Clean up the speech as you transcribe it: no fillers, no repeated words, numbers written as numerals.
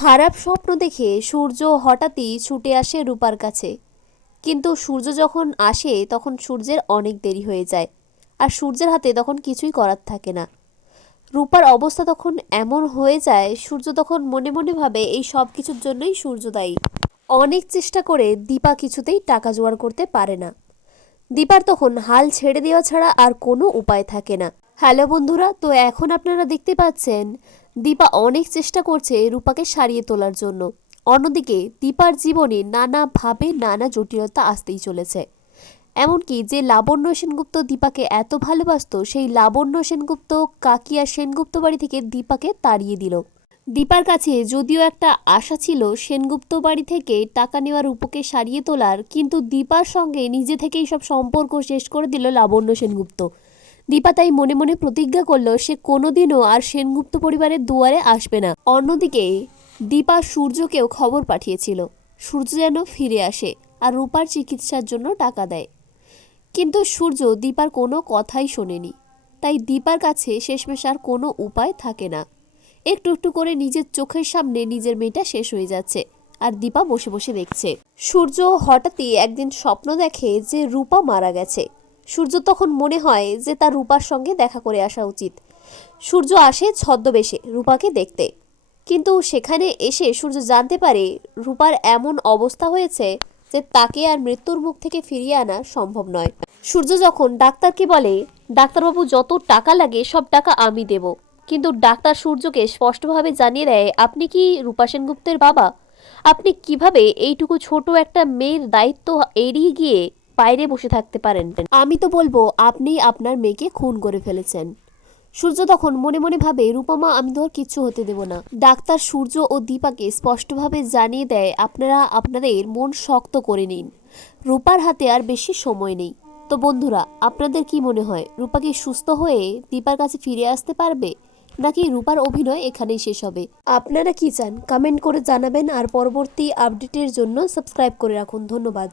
খারাপ স্বপ্ন দেখে সূর্য হঠাৎই ছুটে আসে রূপার কাছে। কিন্তু সূর্য যখন আসে তখন সূর্যের অনেক দেরি হয়ে যায়, আর সূর্যের হাতে তখন কিছুই করার থাকে না। রূপার অবস্থা তখন এমন হয়ে যায়, সূর্য তখন মনে মনে ভাবে এই সব কিছুর জন্যই সূর্য দায়ী। অনেক চেষ্টা করে দীপা কিছুতেই টাকা জোগাড় করতে পারে না। দীপার তখন হাল ছেড়ে দেওয়া ছাড়া আর কোনো উপায় থাকে না। হ্যালো বন্ধুরা, তো এখন আপনারা দেখতে পাচ্ছেন দীপা অনেক চেষ্টা করছে রূপাকে সারিয়ে তোলার জন্য। অন্যদিকে দীপার জীবনে নানাভাবে নানা জটিলতা আসতেই চলেছে। এমনকি যে লাবণ্য সেনগুপ্ত দীপাকে এত ভালোবাসতো, সেই লাবণ্য সেনগুপ্ত কাকিয়া সেনগুপ্ত বাড়ি থেকে দীপাকে তাড়িয়ে দিল। দীপার কাছে যদিও একটা আশা ছিল সেনগুপ্ত বাড়ি থেকে টাকা নেওয়ার রূপকে সারিয়ে তোলার, কিন্তু দীপার সঙ্গে নিজে থেকেই সব সম্পর্ক শেষ করে দিল লাবণ্য সেনগুপ্ত। দীপা তাই মনে মনে প্রতিজ্ঞা করলো সে কোনোদিনও আর সেনগুপ্ত পরিবারের দুয়ারে আসবে না। অন্যদিকে দীপা সূর্যকেও খবর পাঠিয়েছিল সূর্য যেন ফিরে আসে আর রূপার চিকিৎসার জন্য টাকা দেয়। কিন্তু সূর্য দীপার কোনো কথাই শোনেনি। তাই দীপার কাছে শেষমেশ আর কোনো উপায় থাকে না। একটু একটু করে নিজের চোখের সামনে নিজের মেয়েটা শেষ হয়ে যাচ্ছে, আর দীপা বসে বসে দেখছে। সূর্য হঠাৎই একদিন স্বপ্ন দেখে যে রূপা মারা গেছে। সূর্য তখন মনে হয় যে তার রূপার সঙ্গে দেখা করে আসা উচিত। সূর্য আসে ছদ্মবেশে রূপাকে দেখতে, কিন্তু সেখানে এসে সূর্য জানতে পারে রূপার এমন অবস্থা হয়েছে যে তাকে আর মৃত্যুর মুখ থেকে ফিরিয়ে আনা সম্ভব নয়। সূর্য যখন ডাক্তারকে বলে, ডাক্তারবাবু যত টাকা লাগে সব টাকা আমি দেব, কিন্তু ডাক্তার সূর্যকে স্পষ্টভাবে জানিয়ে দেয় আপনি কি রূপা সেনগুপ্তের বাবা? আপনি কিভাবে এইটুকু ছোট একটা মেয়ের দায়িত্ব এড়িয়ে গিয়ে বাইরে বসে থাকতে পারেন? আমি তো বলবো আপনি আপনার মেয়েকে খুন করে ফেলেছেন। সূর্য তখন মনে মনে ভাবে রূপমা আমি তো আর কিচ্ছু হতে দেব না। ডাক্তার সূর্য ও দীপাকে স্পষ্টভাবে জানিয়ে দেয় আপনারা আপনাদের মন শক্ত করে নিন, রূপার হাতে আর বেশি সময় নেই। তো বন্ধুরা, আপনাদের কি মনে হয় রূপা কি সুস্থ হয়ে দীপার কাছে ফিরে আসতে পারবে, নাকি রূপার অভিনয় এখানেই শেষ হবে? আপনারা কি চান কমেন্ট করে জানাবেন, আর পরবর্তী আপডেটের জন্য সাবস্ক্রাইব করে রাখুন। ধন্যবাদ।